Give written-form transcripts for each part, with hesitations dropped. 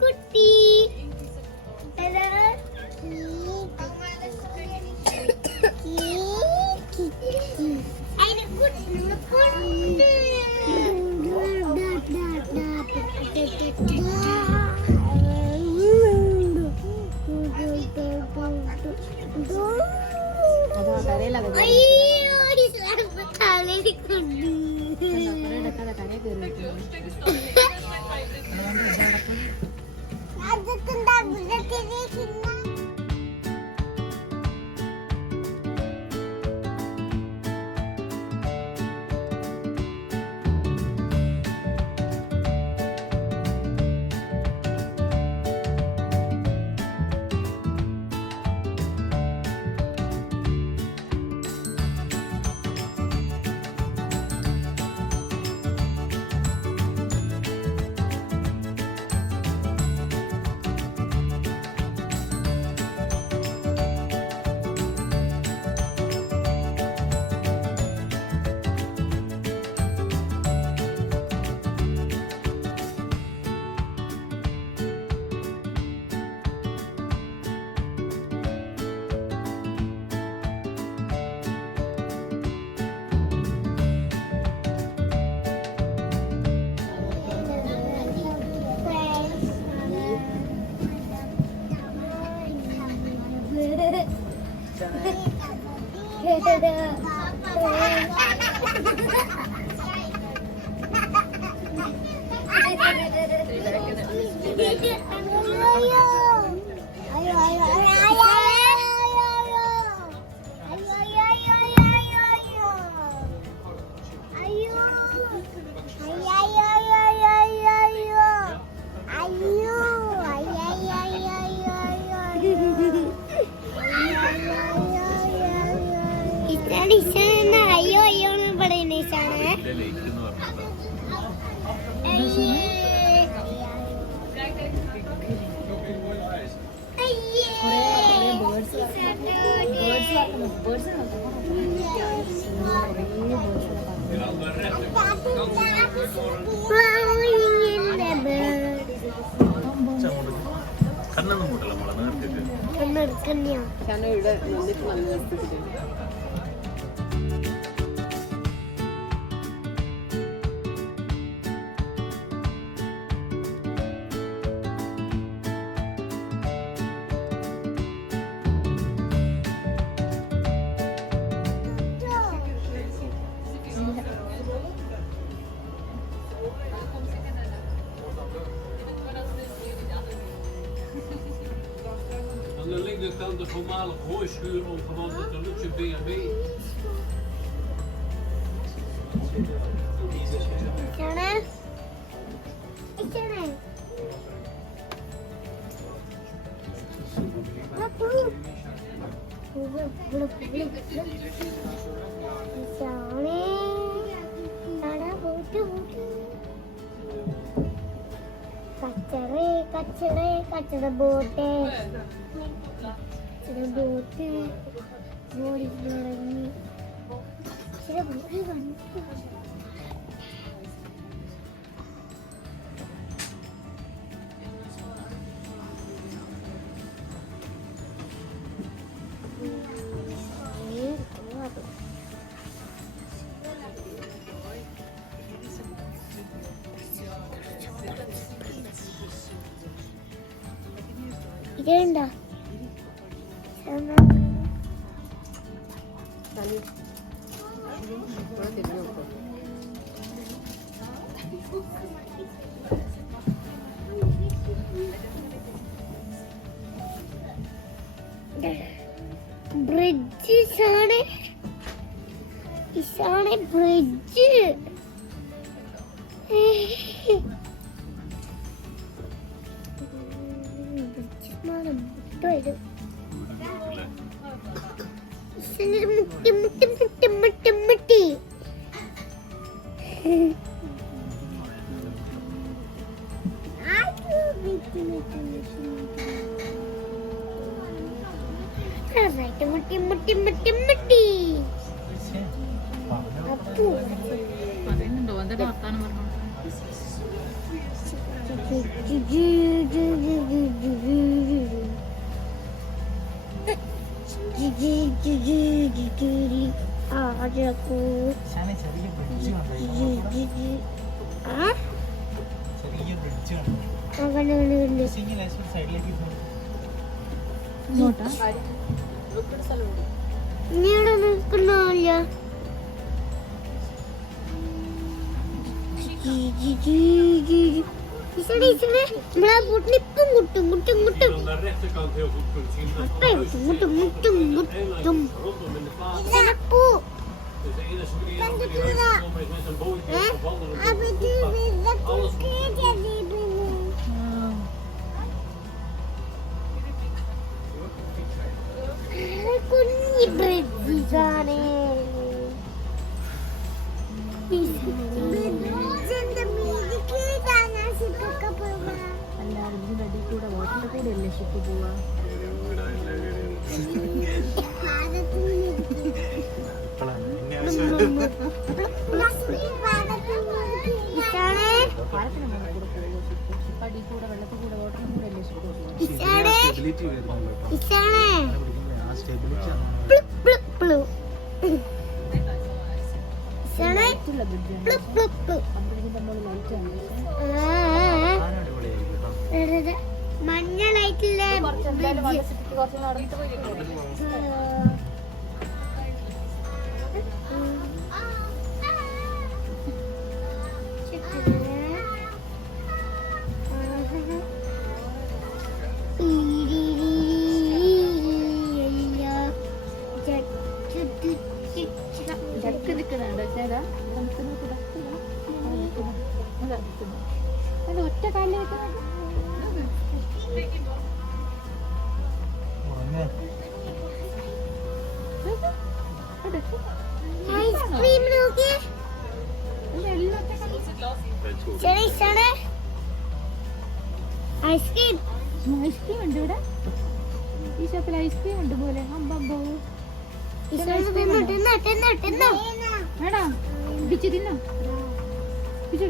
കുട്ടി അയ്യോ അയ്യോ പറയുന്ന കണ്ണൊന്നും കൂട്ടല്ല മോളെ നേർക്കൊക്കെ Aan de linkerkant de voormalige hooischuur omgewand tot een luxe B&B. കച്ചറ ബോട്ട് ബോട്ട് ബോഡി തുടങ്ങി ഇതുണ്ടോ ബ്രിഡ്ജ് ഇസാണ് ബ്രിഡ്ജ്. മുട്ടി മുട്ടി മുട്ടി മുട്ടി മുട്ടി മുട്ടി മുട്ടി മുട്ടി മുട്ടി അപ്പു പറയുന്നുണ്ടോ എന്താ വർത്താനം പറഞ്ഞു നിൽക്കുന്നില്ല. നമ്മളെ ബുട്ടിനിപ്പം മുട്ടും മുട്ടും മുട്ടും Aan de rechterkant heel goed kunt zien. Dat അപ്പം മുട്ടും മുട്ടും മുട്ടും rondom in de plaats. ചിലപ്പോ Dus de enige manier om die huis te komen is met een bootje of wandelen door de voetpad. Alles goed. കുഞ്ഞി ബ്രിഡ്ജാണ്. അല്ലാതെ ഇതിന്റെ അടിയിൽ കൂടെ വാട്ടറിന്റെ കൂടെ അല്ലേ ഷിപ്പ് പോവാ പാലത്തിന് കൂടെ കൂടെ പോവുക ഷിപ്പ് അടിയിൽ കൂടെ വെള്ളത്തിൽ കൂടെ വാട്ടറിന്റെ കൂടെ അല്ലേ ഷിപ്പ് പോവാ ലൈറ്റുള്ള ബ്രിഡ്ജാണ് പന്ത്രണ്ടിന്റെ മുകളിൽ ലൈറ്റാണ് മഞ്ഞ ലൈറ്റില്ല കുറച്ച് എന്തായാലും വെള്ളത്തിട്ട് കുറച്ച് നടന്നിട്ട് പോയി ജക്ക് നിൽക്കുന്നുണ്ടോ ചേരാ അത് ഒറ്റ കാലിൽ നിൽക്കുന്നത് ഐസ്ക്രീം നോക്കി ഐസ്ക്രീം ഐസ്ക്രീം ഉണ്ട് ഇവിടെ ഈ ഷോപ്പിൽ ഐസ്ക്രീം ഉണ്ട് പോലെ അമ്പോ വേടാ പിച്ചു തിന്നോ പിച്ചു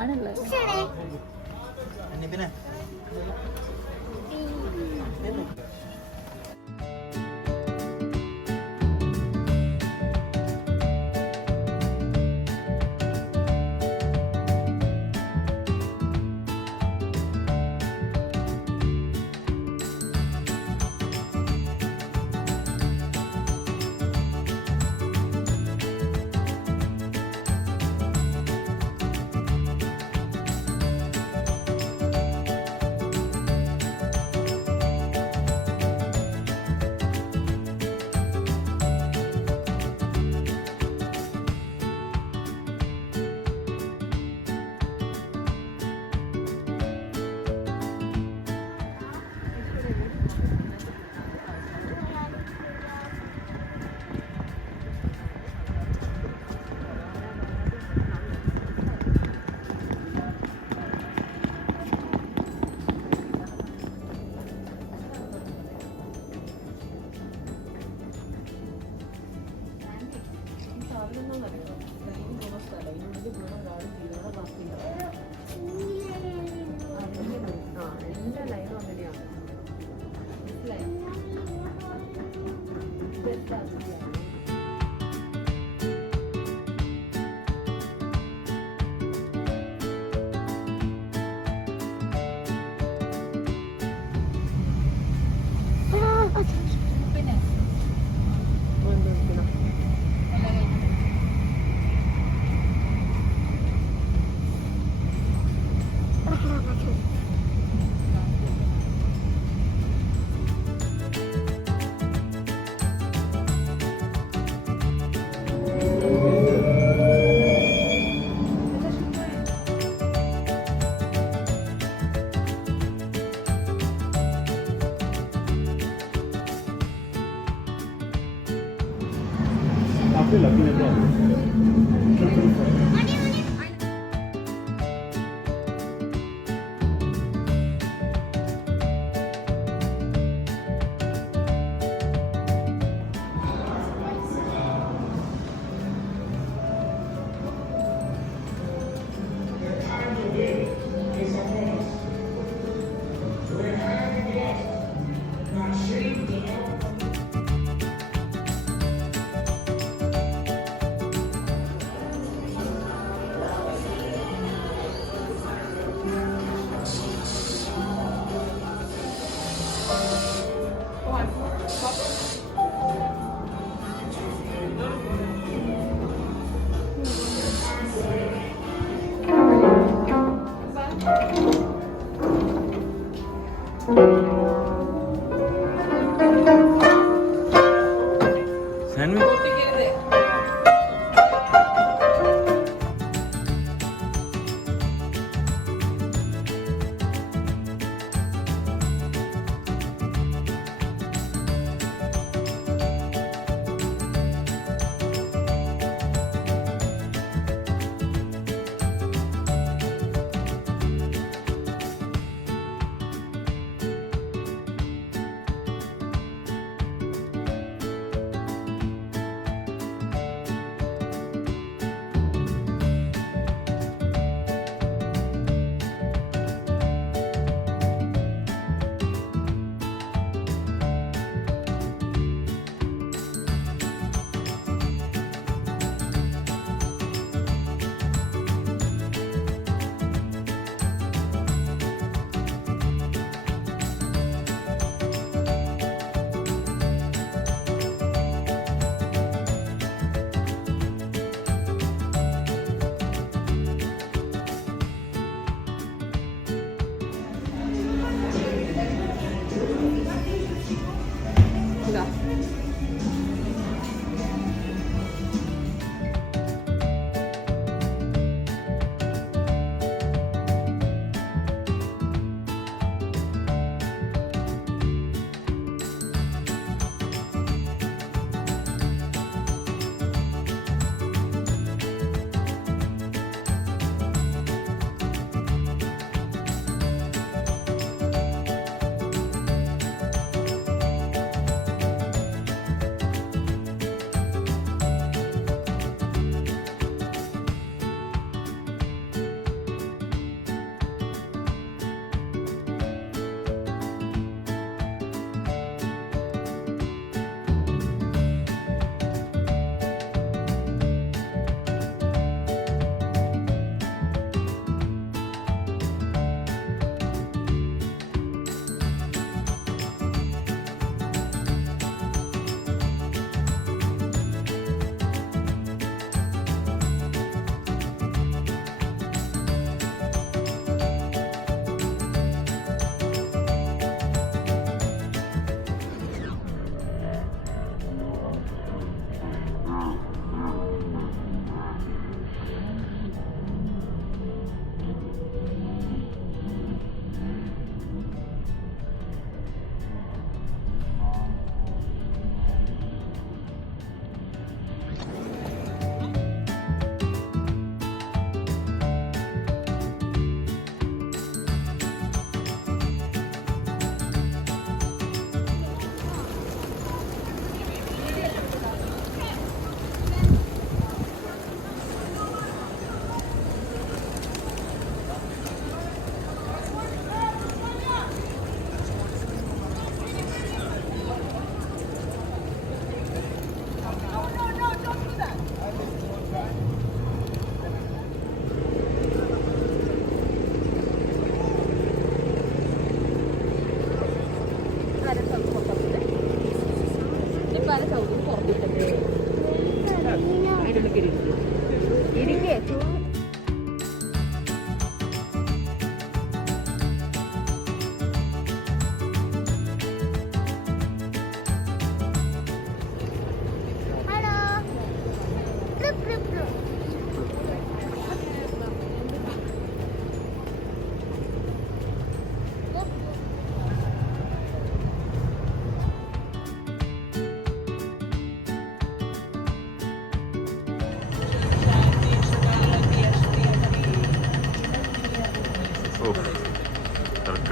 ആണല്ലോ പിന്നെ la fine proprio.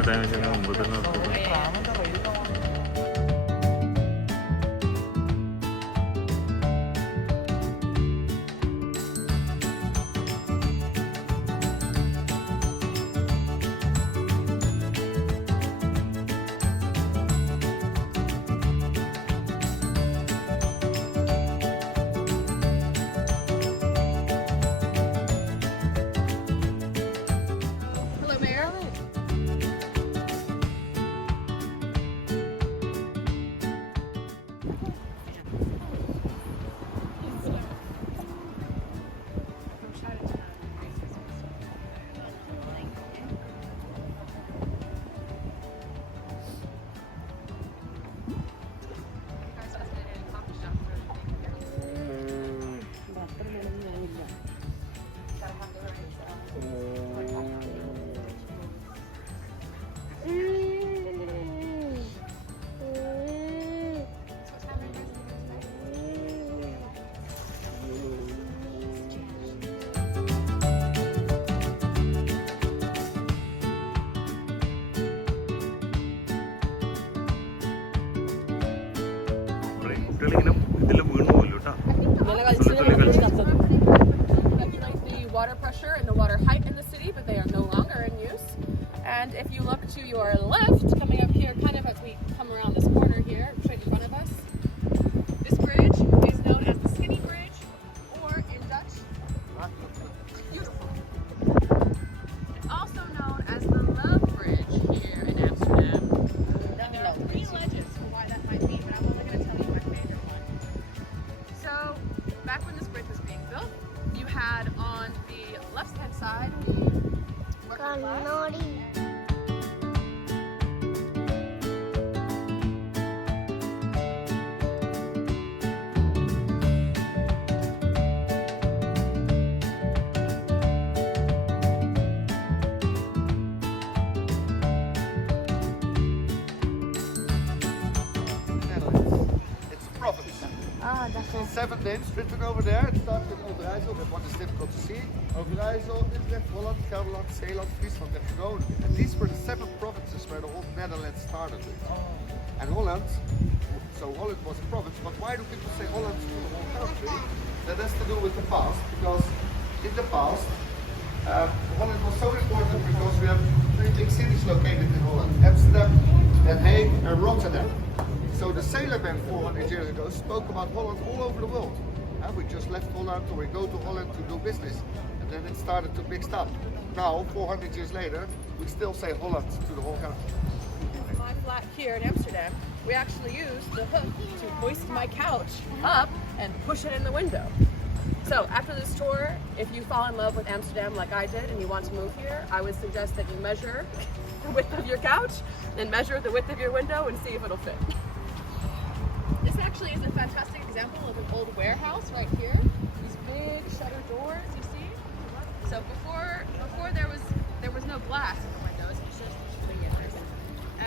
ടൈം വെച്ചാൽ മുമ്പ് തന്നെ നിർത്തുന്നത്. Hello, Mayor. കുട്ടികളിങ്ങനെ ഇതിൽ വീണു പോലും കേട്ടോ. Regulate the water pressure and the water height in the city, but they are no longer in use. And if you look to your left, coming up here, kind of as we come around this corner here, straight in front of us, this bridge is known as the Skinny Bridge, or in Dutch, beautiful. It's also known as the Love Bridge here in Amsterdam. There are 3 legends for why that might be, but I'm only going to tell you my favorite one. So, back when this bridge was being built, you had on the left-hand side the working class. കണ്ണോടി It's a province. So 7 names written over there. It starts with Overijssel, that one is difficult to see. Overijssel, Utrecht, Holland, Gelderland, Zeeland, Friesland and Groningen. And these were the 7 provinces where the whole Netherlands started with. And Holland, so Holland was a province, but why do people say Holland to the whole country? That has to do with the past, because in the past, Holland was so important because we have 3 big cities located in Holland: Amsterdam, Den Haag and Rotterdam. So the sailormen 400 years ago spoke about Holland all over the world. We just left Holland or we go to Holland to do business. And then it started to mix up. Now, 400 years later, we still say Holland to the whole country. My flat here in Amsterdam, we actually use the hook to hoist my couch up and push it in the window. So after this tour, if you fall in love with Amsterdam like I did and you want to move here, I would suggest that you measure the width of your couch and measure the width of your window and see if it'll fit. This actually is a fantastic example of an old warehouse right here. These big shutter doors, you see? So before there was no glass in the windows, it was just windows.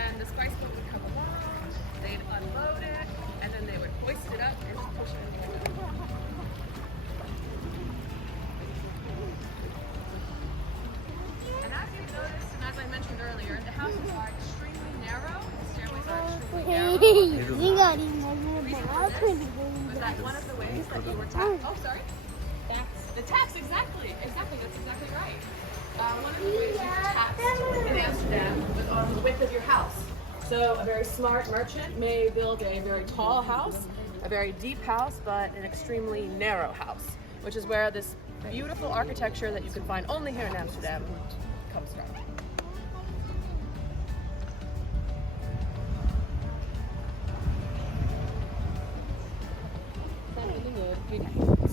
And the spice boat would come along, they'd unload it, and then they would hoist it up and just push it in the window. And as you noticed, and as I mentioned earlier, the houses are extremely narrow, the stairways are extremely narrow. Was that one of the ways that you were taxed? Oh, sorry? Tax. The tax, exactly. Exactly, that's exactly right. One of the ways you were taxed in Amsterdam was on the width of your house. So a very smart merchant may build a very tall house, a very deep house, but an extremely narrow house, which is where this beautiful architecture that you can find only here in Amsterdam comes from.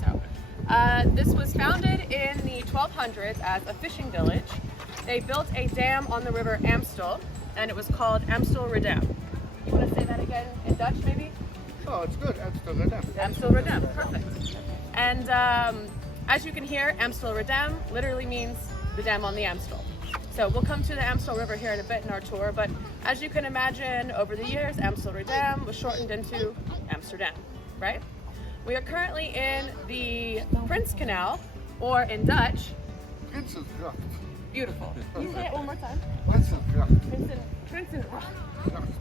So, this was founded in the 1200s as a fishing village. They built a dam on the river Amstel, and it was called Amstelredam. You want to say that again in Dutch, maybe? Oh, it's good. Amsterdam. Amstelredam, perfect. And as you can hear, Amstelredam literally means the dam on the Amstel. So we'll come to the Amstel River here in a bit in our tour, but as you can imagine, over the years, Amstelredam was shortened into Amsterdam, right? We are currently in the Prince Canal, or in Dutch, Prinsesgracht. beautiful. Can you say it one more time? Prinsengracht. Prinsengracht.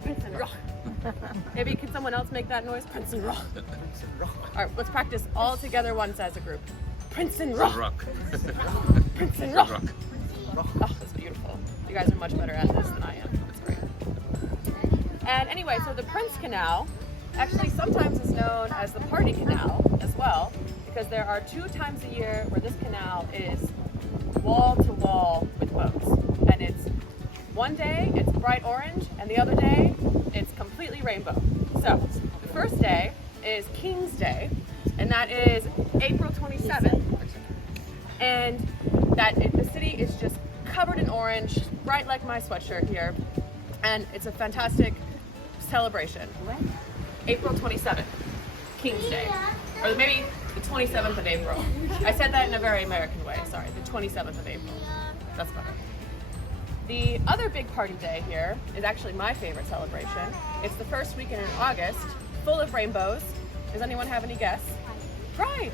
Prinsengracht. Maybe can someone else make that noise? Prinsengracht. All right, let's practice all together once as a group. Prinsengracht. Rock. Prinsengracht. Oh, that's beautiful. You guys are much better at this than I am. That's great. And anyway, so the Prince Canal actually sometimes is known as the Party Canal as well, because there are 2 times a year where this canal is wall to wall with boats. And it's one day it's bright orange, and the other day it's completely rainbow. So the first day is King's Day, and that is April 27th. And the city is just covered in orange, bright like my sweatshirt here. And it's a fantastic celebration. April 27th, King's Day. Or maybe the 27th of April. I said that in a very American way, sorry, the 27th of April. That's better. The other big party day here is actually my favorite celebration. It's the first weekend in August, full of rainbows. Does anyone have any guess? Pride,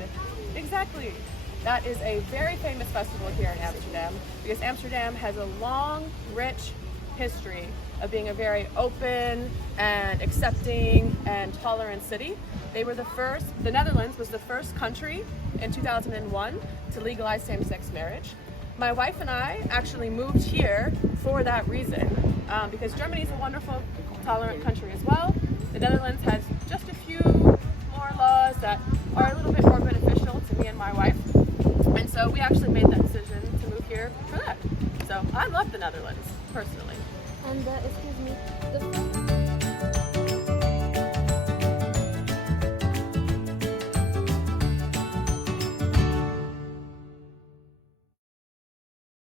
exactly. That is a very famous festival here in Amsterdam because Amsterdam has a long, rich history of being a very open and accepting and tolerant city. The Netherlands was the first country in 2001 to legalize same-sex marriage. My wife and I actually moved here for that reason because Germany is a wonderful, tolerant country as well. The Netherlands has just a few more laws that are a little bit more beneficial to me and my wife. And so we actually made that decision to move here for that. So I love the Netherlands, personally. And excuse me,